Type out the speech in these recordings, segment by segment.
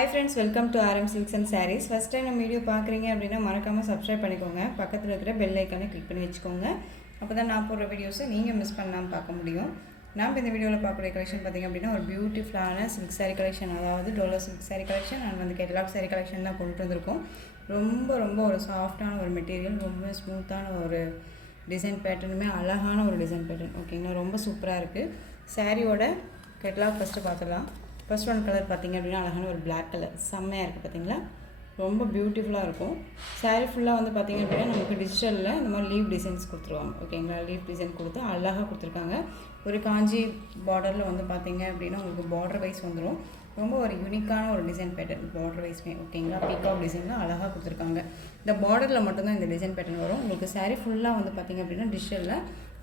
Hi friends, welcome to RM Silks and Sarees. First time நம்ம video பார்க்குறீங்க அப்படின்னா மறக்காமல் சப்ஸ்கிரைப் பண்ணிக்கோங்க. பக்கத்தில் இருக்கிற பெல் ஐக்கானை கிளிக் பண்ணி வச்சுக்கோங்க. அப்போ தான் நான் போடுற வீடியோஸை நீங்கள் மிஸ் பண்ணாமல் பார்க்க முடியும். நாம் இந்த வீடியோவில் பார்க்குற கலெக்ஷன் பார்த்திங்க அப்படின்னா ஒரு பியூட்டிஃபுல்லான சில்க் சாரீ கலெக்ஷன், அதாவது Dolo silk sari collection and வந்து கேட்டலாக் சாரீ கலெக்ஷன் தான் கொண்டு வந்திருக்கோம். ரொம்ப ஒரு சாஃப்டான ஒரு மெட்டீரியல், ரொம்ப ஸ்மூத்தான ஒரு டிசைன் பேட்டர்னுமே அழகான ஒரு டிசைன் பேட்டர்ன். ஓகேங்களா, ரொம்ப சூப்பராக இருக்குது. சாரியோட கேட்டலாக் ஃபஸ்ட்டு பார்த்துடலாம். ஃபர்ஸ்ட் ஒன் கலர் பார்த்திங்க அப்படின்னா அழகான ஒரு பிளாக் கலர், செம்மையாக இருக்குது பார்த்திங்களா, ரொம்ப பியூட்டிஃபுல்லாக இருக்கும். சாரீ ஃபுல்லாக வந்து பார்த்திங்க அப்படின்னா நமக்கு டிஜிட்டலில் இந்த மாதிரி லீவ் டிசைன்ஸ் கொடுத்துருவாங்க. ஓகேங்களா, லீவ் டிசைன் கொடுத்து அழகாக கொடுத்துருக்காங்க. ஒரு காஞ்சி பார்டரில் வந்து பார்த்திங்க அப்படின்னா உங்களுக்கு பார்டர் வைஸ் வந்துடும். ரொம்ப ஒரு யூனிக்கான ஒரு டிசைன் பேட்டர்ன் பார்டர் வைஸ்மே. ஓகேங்களா, பீகாக் டிசைனில் அழகாக கொடுத்துருக்காங்க. இந்த பார்டரில் மட்டும்தான் இந்த டிசைன் பேட்டர்ன் வரும். உங்களுக்கு சாரீ ஃபுல்லாக வந்து பார்த்திங்க அப்படின்னா டிஜிட்டலில்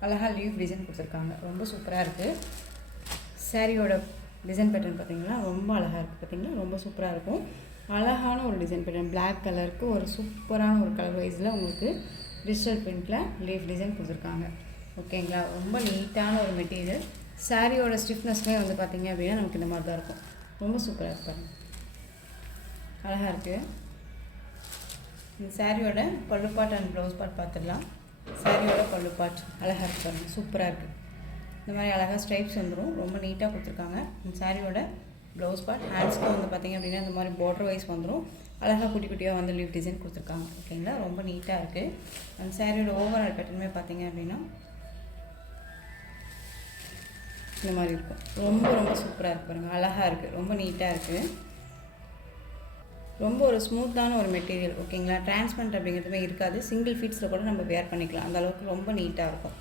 அழகாக லீவ் டிசைன் கொடுத்துருக்காங்க. ரொம்ப சூப்பராக இருக்குது. சாரியோட டிசைன் பேட்டர்ன் பார்த்திங்கன்னா ரொம்ப அழகாக இருக்குது. பார்த்திங்கன்னா ரொம்ப சூப்பராக இருக்கும். அழகான ஒரு டிசைன் பேட்டர்ன், பிளாக் கலருக்கு ஒரு சூப்பரான ஒரு கலர் வைஸில் உங்களுக்கு டிஜிட்டல் பிரிண்டில் லீஃப் டிசைன் கொடுத்துருக்காங்க. ஓகேங்களா, ரொம்ப நீட்டான ஒரு மெட்டீரியல். சாரியோட ஸ்டிஃப்னஸ்மே வந்து பார்த்திங்க அப்படின்னா நமக்கு இந்த மாதிரி தான் இருக்கும். ரொம்ப சூப்பராக இருப்பாங்க, அழகாக இருக்குது. இந்த சாரியோட பல்லு பாட் அண்ட் ப்ளவுஸ் பாட் பார்த்துடலாம். சாரியோட பல்லு பாட் அழகாக இருப்பாங்க, சூப்பராக இருக்குது. இந்த மாதிரி அழகாக ஸ்ட்ரைப்ஸ் வந்துடும், ரொம்ப நீட்டாக கொடுத்துருக்காங்க. இந்த சாரியோட ப்ளவுஸ் பார்ட், ஹேண்ட்ஸ்க்கு வந்து பார்த்திங்க அப்படின்னா இந்த மாதிரி பார்டர் வைஸ் வந்துடும். அழகாக குட்டி குட்டியாக வந்து லீவ் டிசைன் கொடுத்துருக்காங்க. ஓகேங்களா, ரொம்ப நீட்டாக இருக்குது. அந்த சாரியோட ஓவரால் பேட்டர்னுமே பார்த்திங்க அப்படின்னா இந்த மாதிரி இருக்கும். ரொம்ப சூப்பராக இருக்குது பாருங்கள், அழகாக இருக்குது, ரொம்ப நீட்டாக இருக்குது. ரொம்ப ஒரு ஸ்மூத்தான ஒரு மெட்டீரியல். ஓகேங்களா, டிரான்ஸ்பரண்ட் அப்படிங்கிறதுமே இருக்காது. சிங்கிள் ஃபீட்ஸில் கூட நம்ம வேர் பண்ணிக்கலாம், அந்த அளவுக்கு ரொம்ப நீட்டாக இருக்கும்.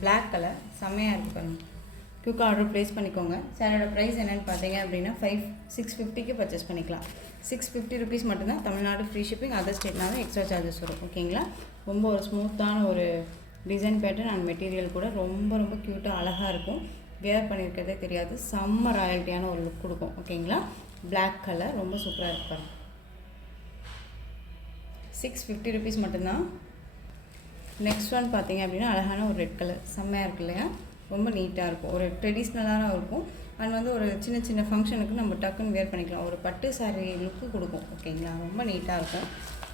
பிளாக் கலர் செம்மையாக இருக்குது பாருங்கள். குயிக்காக ஆர்டர் ப்ளேஸ் பண்ணிக்கோங்க. சாரியோட ப்ரைஸ் என்னென்னு பார்த்தீங்க அப்படின்னா 650க்கு பர்ச்சேஸ் பண்ணிக்கலாம். 650 ருபீஸ் மட்டும்தான். தமிழ்நாடு ஃப்ரீ ஷிப்பிங், அதர் ஸ்டேட்னாலும் எக்ஸ்ட்ரா சார்ஜஸ் வரும். ஓகேங்களா, ரொம்ப ஒரு ஸ்மூத்தான ஒரு டிசைன் பேட்டர்ன் அண்ட் மெட்டீரியல் கூட ரொம்ப க்யூட்டாக அழகாக இருக்கும். வேர் பண்ணியிருக்கிறதே தெரியாது, செம்ம ராயல்ட்டியான ஒரு லுக் கொடுக்கும். ஓகேங்களா, பிளாக் கலர் ரொம்ப சூப்பராக இருக்கு பாருங்கள். 650 ருபீஸ் மட்டும்தான். நெக்ஸ்ட் ஒன் பார்த்திங்க அப்படின்னா அழகான ஒரு ரெட் கலர், செம்மையாக இருக்கு இல்லையா, ரொம்ப நீட்டாக இருக்கும். ஒரு ட்ரெடிஷ்னலாக இருக்கும். அண்ட் வந்து ஒரு சின்ன ஃபங்க்ஷனுக்கு நம்ம டக்குன்னு வேர் பண்ணிக்கலாம். ஒரு பட்டு சாரீ லுக்கு கொடுக்கும். ஓகேங்களா, ரொம்ப நீட்டாக இருக்கும்.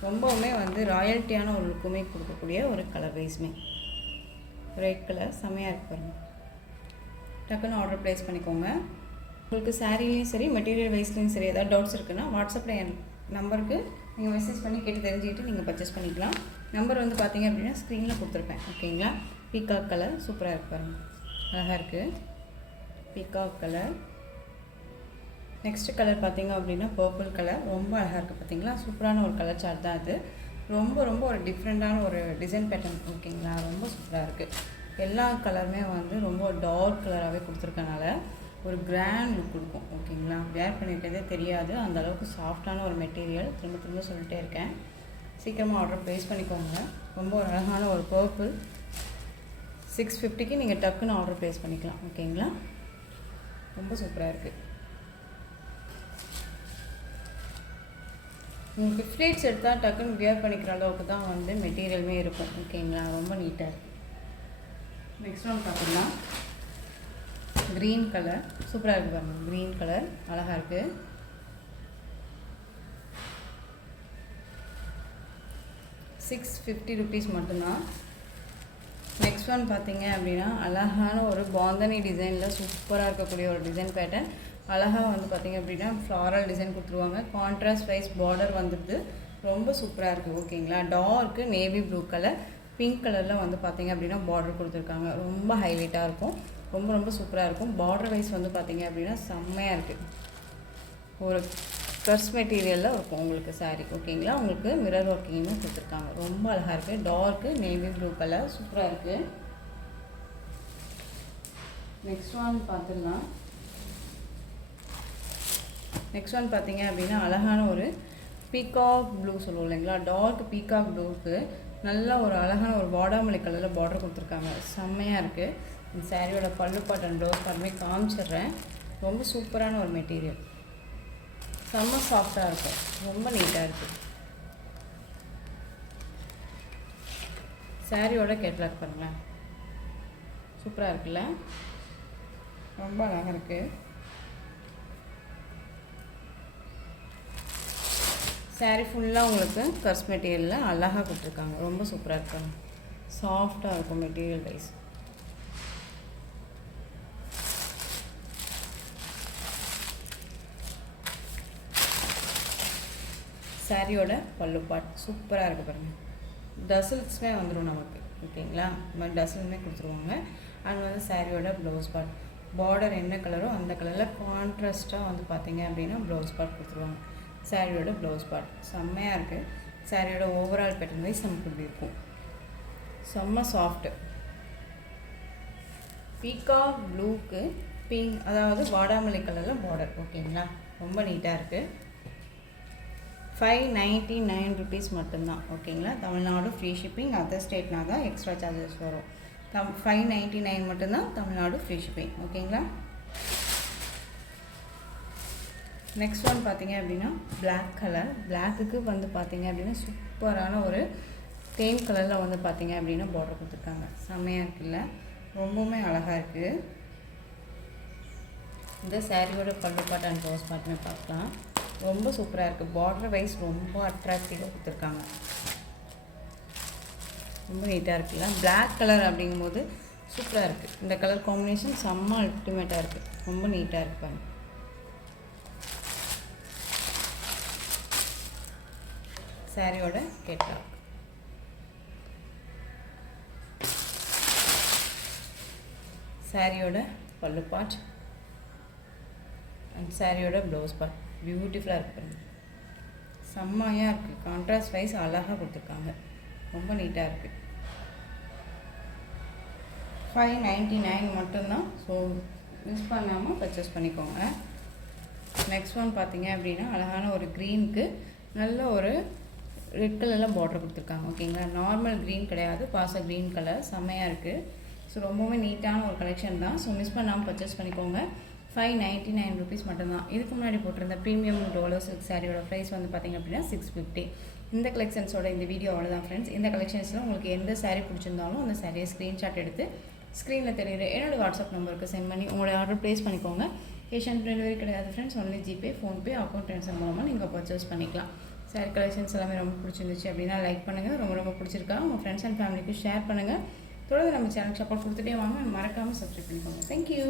ரொம்பவுமே வந்து ராயல்ட்டியான ஒரு லுக்குமே கொடுக்கக்கூடிய ஒரு கலர் வைஸ்மே. ரெட் கலர் செம்மையாக இருக்கு பாருங்கள். டக்குன்னு ஆர்டர் ப்ளேஸ் பண்ணிக்கோங்க. உங்களுக்கு சாரீலையும் சரி மெட்டீரியல் வைஸ்லையும் சரி ஏதாவது டவுட்ஸ் இருக்குன்னா வாட்ஸ்அப்பில் என் நம்பருக்கு நீங்கள் மெசேஜ் பண்ணி கேட்டு தெரிஞ்சுக்கிட்டு நீங்கள் பர்ச்சேஸ் பண்ணிக்கலாம். நம்பர் வந்து பார்த்திங்க அப்படின்னா ஸ்க்ரீனில் கொடுத்துருப்பேன். ஓகேங்களா, பீகாக் கலர் சூப்பராக இருக்கு பாருங்கள், அழகாக இருக்குது. Peacock colour. நெக்ஸ்ட்டு கலர் பார்த்திங்க அப்படின்னா பர்பிள் கலர், ரொம்ப அழகாக இருக்குது. பார்த்திங்களா, சூப்பரான ஒரு கலர் சார்ட் தான் அது. ரொம்ப ஒரு டிஃப்ரெண்ட்டான ஒரு டிசைன் பேட்டர்ன். ஓகேங்களா, ரொம்ப சூப்பராக இருக்குது. எல்லா கலருமே வந்து ரொம்ப டார்க் கலராகவே கொடுத்துருக்கனால ஒரு கிராண்ட் லுக் கொடுக்கும். ஓகேங்களா, வேர் பண்ணியிருக்கிறதே தெரியாது, அந்த அளவுக்கு சாஃப்டான ஒரு மெட்டீரியல். திரும்ப சொல்லிட்டே இருக்கேன். சீக்கிரமாக ஆர்டர் ப்ளேஸ் பண்ணிக்கோங்க. ரொம்ப ஒரு அழகான ஒரு பர்பிள். 650க்கு நீங்கள் டக்குன்னு ஆர்டர் ப்ளேஸ் பண்ணிக்கலாம். ஓகேங்களா, ரொம்ப சூப்பராக இருக்குது. உங்களுக்கு ஃப்ளீட்ஸ் எடுத்தால் டக்குன்னு வியர் பண்ணிக்கிற அளவுக்கு தான் வந்து மெட்டீரியலுமே இருக்கும். ஓகேங்களா, ரொம்ப நீட்டாக இருக்குது. நெக்ஸ்ட் ஒன் பார்த்திங்கன்னா க்ரீன் கலர், சூப்பராக இருக்குது பாருங்கள். க்ரீன் கலர் அழகாக இருக்குது. 650 ருபீஸ் மட்டும்தான். நெக்ஸ்ட் ஒன் பார்த்திங்க அப்படின்னா அழகான ஒரு பாந்தனி டிசைனில் சூப்பராக இருக்கக்கூடிய ஒரு டிசைன் பேட்டர்ன். அழகாக வந்து பார்த்திங்க அப்படின்னா ஃப்ளாரல் டிசைன் கொடுத்துருவாங்க. கான்ட்ராஸ்ட் வைஸ் பார்டர் வந்துடுது, ரொம்ப சூப்பராக இருக்குது. ஓகேங்களா, torque navy blue colour, pink கலரில் வந்து பார்த்திங்க அப்படின்னா பார்டர் கொடுத்துருக்காங்க. ரொம்ப ஹைலைட்டாக இருக்கும், ரொம்ப சூப்பராக இருக்கும். பார்டர் வைஸ் வந்து பார்த்திங்க அப்படின்னா செம்மையாக இருக்குது. ஒரு ட்ரெஸ் மெட்டீரியலில் இருக்கும் உங்களுக்கு சாரீ. ஓகேங்களா, உங்களுக்கு மிரர் ஒர்க்கிங்னு கொடுத்துருக்காங்க. ரொம்ப அழகாக இருக்குது. டார்க்கு நேவி ப்ளூ கலர் சூப்பராக இருக்குது. நெக்ஸ்ட் ஒன் பார்த்துடலாம். நெக்ஸ்ட் ஒன் பார்த்திங்க அப்படின்னா அழகான ஒரு பீகாக் ப்ளூ சொல்லுவோம் இல்லைங்களா, டார்க் பீகாக் ப்ளூவுக்கு நல்ல ஒரு அழகான ஒரு வாடாமல்லி கலரில் பார்டர் கொடுத்துருக்காங்க. செம்மையாக இருக்குது. இந்த சாரியோட பல்லு பாட் அண்ட் ப்ளவுஸ் பாட்டுமே காமிச்சிடுறேன். ரொம்ப சூப்பரான ஒரு மெட்டீரியல், செம்ம சாஃப்டாக இருக்கும், ரொம்ப நீட்டாக இருக்குது. சாரியோட கேட்லாக் பாருங்களேன், சூப்பராக இருக்குல்ல, ரொம்ப அழகாக இருக்குது. சாரீ ஃபுல்லாக உங்களுக்கு கர்ஸ் மெட்டீரியலில் அழகாக கொடுத்துருக்காங்க. ரொம்ப சூப்பராக இருக்காங்க. சாஃப்டாக இருக்கும் மெட்டீரியல் வைஸ். சாரியோட பல்லு பார்ட் சூப்பராக இருக்குது பாருங்கள். டசல்ஸுமே வந்துடும் நமக்கு. ஓகேங்களா? இந்த மாதிரி டசலுமே கொடுத்துருவாங்க. அண்ட் வந்து சாரியோட ப்ளவுஸ் பார்ட், பார்டர் என்ன கலரோ அந்த கலரில் கான்ட்ராஸ்ட்டாக வந்து பார்த்திங்க அப்படின்னா ப்ளவுஸ் பார்ட் கொடுத்துருவாங்க. சாரியோட ப்ளவுஸ் பார்ட் செம்மையாக இருக்குது. சாரியோட ஓவரால் பேட்டர்ன் வைஸ் நமக்கு இப்படி இருக்கும். செம்ம சாஃப்ட்டு. பீகாக் ப்ளூக்கு பிங்க், அதாவது வாடாமல்லி கலரில் பார்டர். ஓகேங்களா? ரொம்ப நீட்டாக இருக்குது. 599 rupees மட்டும்தான். ஓகேங்களா? Tamil Nadu free shipping. அதர் ஸ்டேட்னா தான் எக்ஸ்ட்ரா சார்ஜஸ் வரும். 599 மட்டும்தான் தமிழ்நாடு ஃப்ரீ ஷிப்பிங். ஓகேங்களா? நெக்ஸ்ட் ஒன் பார்த்தீங்க அப்படின்னா பிளாக் கலர். பிளாக்குக்கு வந்து பார்த்தீங்க அப்படின்னா சூப்பரான ஒரு தேன் கலரில் வந்து பார்த்தீங்க அப்படின்னா பார்டர் கொடுத்துருக்காங்க. செம்மையாக இருக்குல்ல? ரொம்பவுமே அழகாக இருக்குது. இந்த சாரியோட பல்லு பார்ட் அண்ட் ப்ளவுஸ் பார்ட்டுமே பார்க்கலாம். ரொம்ப சூப்பராக இருக்குது. பார்டர் வைஸ் ரொம்ப அட்ராக்டிவாக கொடுத்துருக்காங்க. ரொம்ப நீட்டாக இருக்குல்ல? பிளாக் கலர் அப்படிங்கும்போது சூப்பராக இருக்குது. இந்த கலர் காம்பினேஷன் செம்ம அல்டிமேட்டாக இருக்குது. ரொம்ப நீட்டாக இருப்பாங்க. சாரியோட கேட்டா சாரியோட பல்லு பார்ட் அண்ட் சாரியோட ப்ளவுஸ் பார்ட் பியூட்டிஃபுல்லாக இருக்குது. செம்மையாக இருக்குது. கான்ட்ராஸ்ட் வைஸ் அழகாக கொடுத்துருக்காங்க. ரொம்ப நீட்டாக இருக்குது. 599 மட்டும்தான். ஸோ மிஸ் பண்ணாமல் பர்ச்சேஸ் பண்ணிக்கோங்க. நெக்ஸ்ட் ஒன் பார்த்தீங்க அப்படின்னா அழகான ஒரு க்ரீனுக்கு நல்ல ஒரு ரெட் கலரில் பார்டர் கொடுத்துருக்காங்க. ஓகேங்களா? நார்மல் க்ரீன் கிடையாது, பாச க்ரீன் கலர். செம்மையாக இருக்குது. ஸோ ரொம்பவே நீட்டான ஒரு கலெக்ஷன் தான். ஸோ மிஸ் பண்ணாமல் பர்ச்சேஸ் பண்ணிக்கோங்க. 599 rupees மட்டும்தான். இதுக்கு முன்னாடி போட்டிருந்த ப்ரீமியம் டோலோ சில்க் சாரியோட ப்ரைஸ் வந்து பார்த்திங்க அப்படின்னா 650. இந்த கலெக்ஷன்ஸோட இந்த வீடியோ அவ்வளோதான் ஃப்ரெண்ட்ஸ். இந்த கலெக்ஷன்ஸில் உங்களுக்கு எந்த சாரீ பிடிச்சிருந்தாலும் அந்த சாரியை ஸ்க்ரீன்ஷாட் எடுத்து ஸ்க்ரீனில் தெரியுற என்னோடய வாட்ஸ்அப் நம்பருக்கு சென்ட் பண்ணி உங்களோட ஆர்டர் ப்ளேஸ் பண்ணிக்கோங்க. கேஷ் ஆன் டெலிவரி கிடையாது friends. Only GPay, PhonePe, account transfer மூலமாக நீங்கள் பர்ச்சேஸ் பண்ணிக்கலாம். சாரி கலெக்ஷன்ஸ் எல்லாமே ரொம்ப பிடிச்சிருந்துச்சு அப்படின்னா லைக் பண்ணுங்கள். ரொம்ப பிடிச்சிருக்கா உங்கள் ஃப்ரெண்ட்ஸ் அண்ட் ஃபேமிலிக்கு ஷேர் பண்ணுங்கள். தொடர்ந்து நம்ம சேனல் சப்போர்ட் கொடுத்துட்டே வாங்க. மறக்காமல் சப்ஸ்கிரைப் பண்ணிக்கோங்க. தேங்க்யூ.